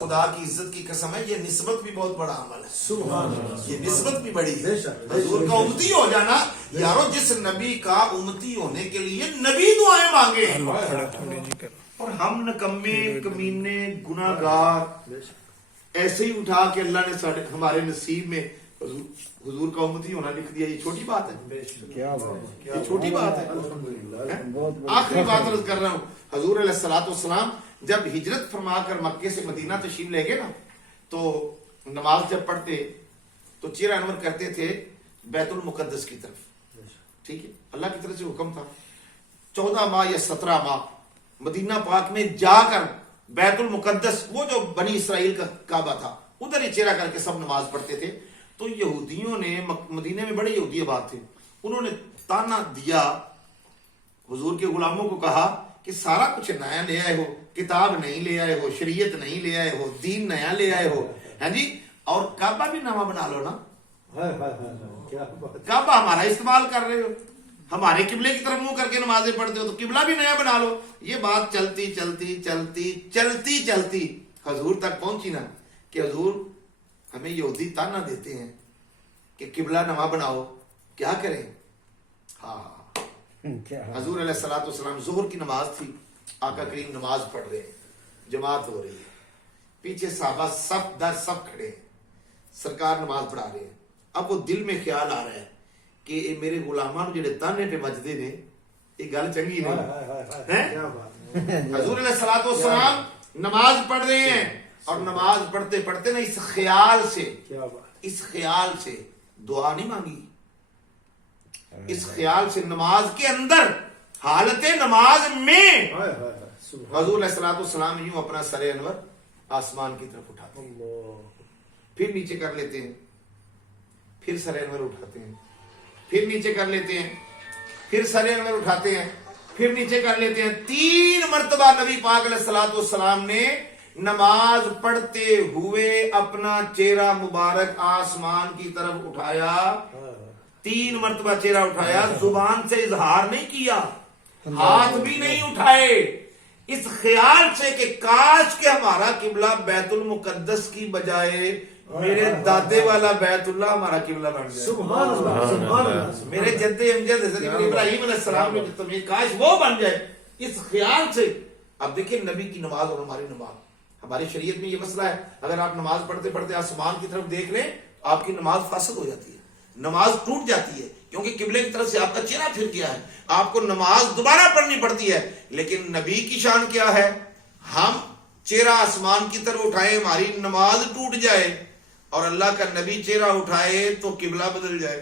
خدا کی عزت کی قسم ہے، یہ نسبت بھی بہت بڑا عمل ہے، سبحان اللہ، یہ نسبت بھی بڑی ہے۔ حضور کا امتی ہو جانا، یارو جس نبی کا امتی ہونے کے لیے نبی دعائیں مانگے، اور ہم نکمے کمینے گناہگار ایسے ہی اٹھا کے اللہ نے ہمارے نصیب میں حضور کا امتی ہونا لکھ دیا۔ یہ چھوٹی بات ہے، یہ چھوٹی بات ہے۔ آخری بات عرض کر رہا ہوں، حضور علیہ الصلوۃ والسلام جب ہجرت فرما کر مکے سے مدینہ تشریف لے گئے نا، تو نماز جب پڑھتے تو چہرہ انور کرتے تھے بیت المقدس کی طرف، ٹھیک ہے، اللہ کی طرف سے حکم تھا 14 ماہ یا 17 ماہ مدینہ پاک میں جا کر بیت المقدس، وہ جو بنی اسرائیل کا کعبہ تھا، ادھر ہی چہرہ کر کے سب نماز پڑھتے تھے۔ تو یہودیوں نے، مدینہ میں بڑے یہودی آباد تھے، انہوں نے تانا دیا، حضور کے غلاموں کو کہا کہ سارا کچھ نیا لے آئے ہو، کتاب نہیں لے آئے ہو، شریعت نہیں لے آئے ہو، دین نیا لے آئے ہو، ہاں جی، اور کعبہ بھی نواں بنا لو نا، کعبہ ہمارا استعمال کر رہے ہو، ہمارے قبلے کی طرف منہ کر کے نمازیں پڑھتے ہو، تو قبلہ بھی نیا بنا لو۔ یہ بات چلتی چلتی چلتی چلتی چلتی حضور تک پہنچی نا، کہ حضور ہمیں یہودی تانا دیتے ہیں کہ قبلہ نواں بناؤ، کیا کریں؟ ہاں، حضور علیہ الصلوۃ والسلام ظہر کی نماز تھی، آقا کریم نماز پڑھ رہے ہیں، جماعت ہو رہی ہے، پیچھے صحابہ صف در صف کھڑے ہیں، سرکار نماز پڑھا رہے ہیں۔ اب وہ دل میں خیال آ رہا ہے کہ اے میرے غلامان جڑے تانے پہ بجدے نے، یہ گل چنگی نہیں۔ حضور علیہ الصلوۃ والسلام نماز پڑھ رہے ہیں، اور نماز پڑھتے پڑھتے نا اس خیال سے دعا نہیں مانگی، اس خیال سے نماز کے اندر، حالت نماز میں حضور علیہ الصلوۃ والسلام یوں اپنا سر انور آسمان کی طرف اٹھاتے ہیں، پھر نیچے کر لیتے ہیں، پھر سر انور اٹھاتے ہیں، پھر نیچے کر لیتے ہیں، پھر سر انور اٹھاتے ہیں، پھر نیچے کر لیتے ہیں۔ 3 مرتبہ نبی پاک علیہ الصلوۃ والسلام نے نماز پڑھتے ہوئے اپنا چہرہ مبارک آسمان کی طرف اٹھایا، 3 مرتبہ چہرہ اٹھایا، زبان سے اظہار نہیں کیا، ہاتھ بھی نہیں اٹھائے، اس خیال سے کہ کاش کہ ہمارا قبلہ بیت المقدس کی بجائے میرے دادے والا بیت اللہ ہمارا قبلہ بن جائے، سبحان اللہ، سبحان اللہ، میرے جد امجد حضرت ابراہیم علیہ السلام نے جو تمہیں کاش وہ بن جائے، اس خیال سے۔ اب دیکھیں نبی کی نماز اور ہماری نماز، ہماری شریعت میں یہ مسئلہ ہے، اگر آپ نماز پڑھتے پڑھتے آسمان کی طرف دیکھ لیں، آپ کی نماز فاسد ہو جاتی ہے، نماز ٹوٹ جاتی ہے، کیونکہ قبلے کی طرف سے آپ کا چہرہ پھر گیا ہے، آپ کو نماز دوبارہ پڑھنی پڑتی ہے۔ لیکن نبی کی شان کیا ہے؟ ہم چہرہ آسمان کی طرف اٹھائیں، ہماری نماز ٹوٹ جائے، اور اللہ کا نبی چہرہ اٹھائے تو قبلہ بدل جائے۔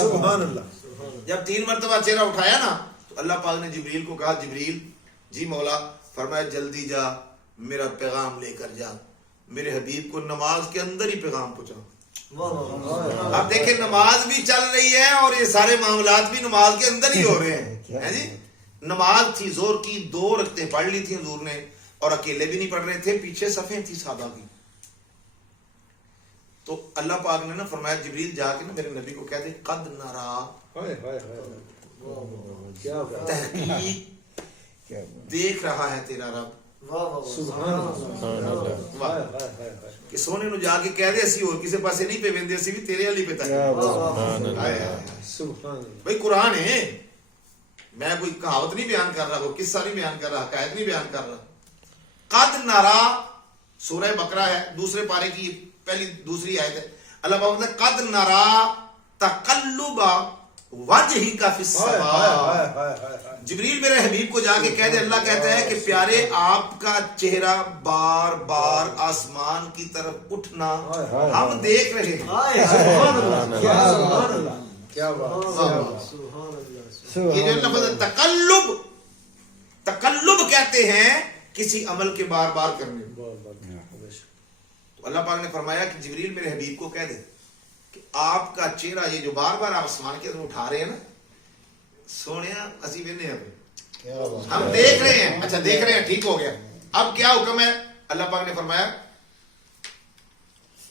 سبحان اللہ۔ جب 3 مرتبہ چہرہ اٹھایا نا، تو اللہ پاک نے جبریل کو کہا، جبریل جی مولا، فرمایا جلدی جا، میرا پیغام لے کر جا، میرے حبیب کو نماز کے اندر ہی پیغام پہنچا۔ اب دیکھیں نماز بھی چل رہی ہے اور یہ سارے معاملات بھی نماز کے اندر ہی ہو رہے ہیں جی۔ نماز تھی زور کی، 2 رکعتیں پڑھ لی تھی حضور نے، اور اکیلے بھی نہیں پڑھ رہے تھے، پیچھے صفیں تھی صحابہ کی۔ تو اللہ پاک نے نا فرمایا جبریل جا کے نا میرے نبی کو کہتے قد نرا، تحقیق دیکھ رہا ہے تیرا رب، کہ سونے نو جا کے کہہ دے اسی اور کسی پاسے نہیں پہ ویندے، اسی بھی تیرے علی پہ تک۔ بھئی قرآن ہے، میں کوئی کہاوت نہیں بیان کر رہا، کوئی قصہ نہیں بیان کر رہا، حکایت نہیں بیان کر رہا۔ قد نرا سورہ بقرہ ہے، دوسرے پارے کی دوسری آیت ہے، اللہ پاک نے قد نرا تقلب وجہک فی السماء۔ جبریل میرے حبیب کو جا کے کہہ دے، اللہ کہتا ہے کہ پیارے آپ کا چہرہ بار بار آسمان کی طرف اٹھنا ہم دیکھ رہے ہیں۔ یہ جو لفظ تقلب، تقلب کہتے ہیں کسی عمل کے بار بار کرنے۔ تو اللہ پاک نے فرمایا کہ جبریل میرے حبیب کو کہہ دے کہ آپ کا چہرہ یہ جو بار بار آپ آسمان کی طرف اٹھا رہے ہیں نا، سونیا اسی وینے ہیں، ہم دیکھ رہے ہیں۔ اچھا دیکھ رہے ہیں، ٹھیک ہو گیا، اب کیا حکم ہے؟ اللہ پاک نے فرمایا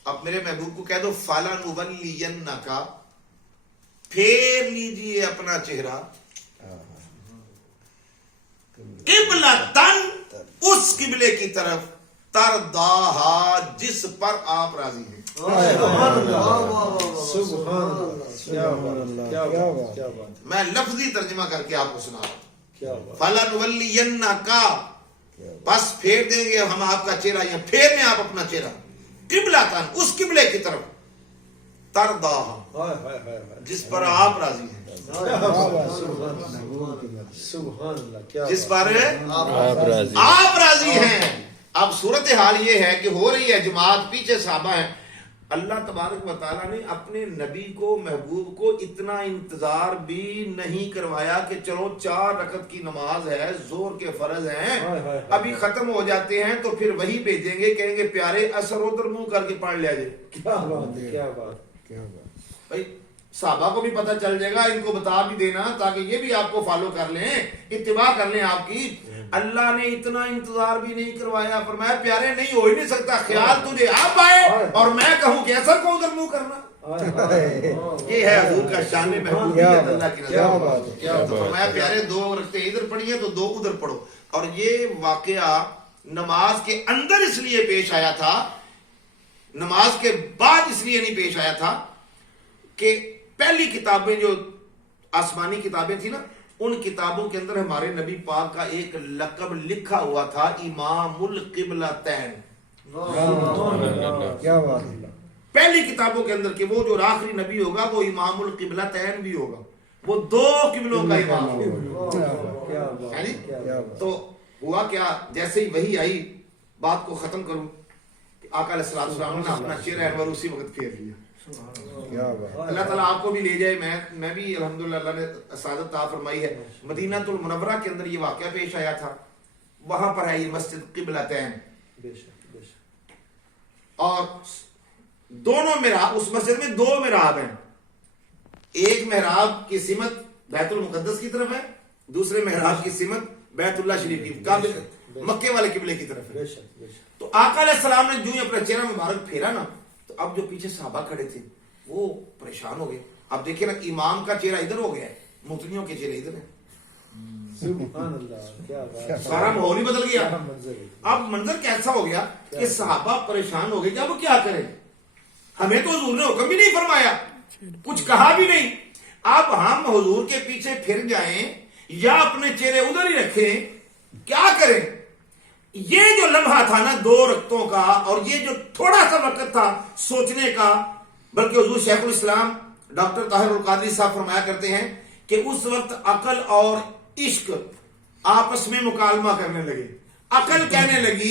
اب میرے محبوب کو کہہ دو فَلَنُوَلِّيَنَّكَ، پھیر لیجئے اپنا چہرہ قبلتن اس قبلے کی طرف ترداہا جس پر آپ راضی ہیں. میں لفظی ترجمہ کر کے آپ کو سنا رہا ہوں. فَلَنُوَلِّيَنَّكَ بس پھیر دیں گے ہم آپ کا چہرہ, یا پھیر میں آپ اپنا چہرہ قبلتن اس قبلے کی طرف ترداہا جس پر آپ راضی ہیں, جس پر آپ راضی ہیں. اب صورتحال یہ ہے کہ ہو رہی ہے جماعت, پیچھے صحابہ ہیں. اللہ تبارک و تعالیٰ نے اپنے نبی کو, محبوب کو اتنا انتظار بھی نہیں کروایا کہ چلو 4 رکعت کی نماز ہے, زور کے فرض ہیں, ابھی ختم ہو جاتے ہیں تو پھر وہی بھیجیں گے, کہیں گے پیارے اثر ادھر منہ کر کے پڑھ لیا جائے. کیا بات ہے, کیا بات بھائی صحابہ کو بھی پتہ چل جائے گا, ان کو بتا بھی دینا تاکہ یہ بھی آپ کو فالو کر لیں, اتباع کر لیں آپ کی. اللہ نے اتنا انتظار بھی نہیں کروایا, فرمایا پیارے نہیں ہو ہی نہیں سکتا, خیال تجھے آپ آئے اور میں کہوں کہ اثر کو ادھر منہ کرنا. یہ ہے حضور کا شان محبوبیت اللہ کی نظر. تو فرمایا پیارے 2 رکعتیں ادھر پڑھی ہیں تو 2 ادھر پڑھو. اور یہ واقعہ نماز کے اندر اس لیے پیش آیا تھا, نماز کے بعد اس لیے نہیں پیش آیا تھا کہ پہلی کتابیں جو آسمانی کتابیں تھی نا, ان کتابوں کے اندر ہمارے نبی پاک کا ایک لقب لکھا ہوا تھا, امام القبلتین. پہلی کتابوں کے اندر کہ وہ جو آخری نبی ہوگا وہ امام القبلتین بھی ہوگا, وہ 2 قبلوں کا امام ہوگا. تو ہوا کیا, جیسے ہی وہی آئی, بات کو ختم کروں, آقا علیہ السلام نے اپنا چہرہ انور اسی وقت پھیر لیا. اللہ تعالیٰ آپ کو بھی لے جائے. میں بھی الحمدللہ اللہ نے سعادت عطا فرمائی ہے. مدینہ المنورہ کے اندر یہ واقعہ پیش آیا تھا, وہاں پر ہے یہ مسجد قبلتین. اور دونوں محراب, اس مسجد میں 2 محراب ہیں. ایک محراب کی سمت بیت المقدس کی طرف ہے, دوسرے محراب کی سمت بیت اللہ شریف کی, مکے والے قبلے کی طرف ہے. تو آقا علیہ السلام نے جو ہی اپنا چہرہ مبارک پھیرا نا, تو اب جو پیچھے صحابہ کھڑے تھے وہ پریشان ہو گئے. اب دیکھیں نا, امام کا چہرہ ادھر ہو گیا ہے, متنیوں کے چہرے ادھر ہیں. سارا ماحول ہی بدل گیا. اب منظر کیسا ہو گیا کہ صحابہ پریشان ہو گئے کہ اب کیا کریں, ہمیں تو حضور نے حکم بھی نہیں فرمایا, کچھ کہا بھی نہیں. اب ہم حضور کے پیچھے پھر جائیں یا اپنے چہرے ادھر ہی رکھیں, کیا کریں. یہ جو لمحہ تھا نا 2 رکعتوں کا, اور یہ جو تھوڑا سا وقت تھا سوچنے کا, بلکہ حضور شیخ الاسلام ڈاکٹر طاہر القادری صاحب فرمایا کرتے ہیں کہ اس وقت عقل اور عشق آپس میں مکالمہ کرنے لگے. عقل کہنے لگی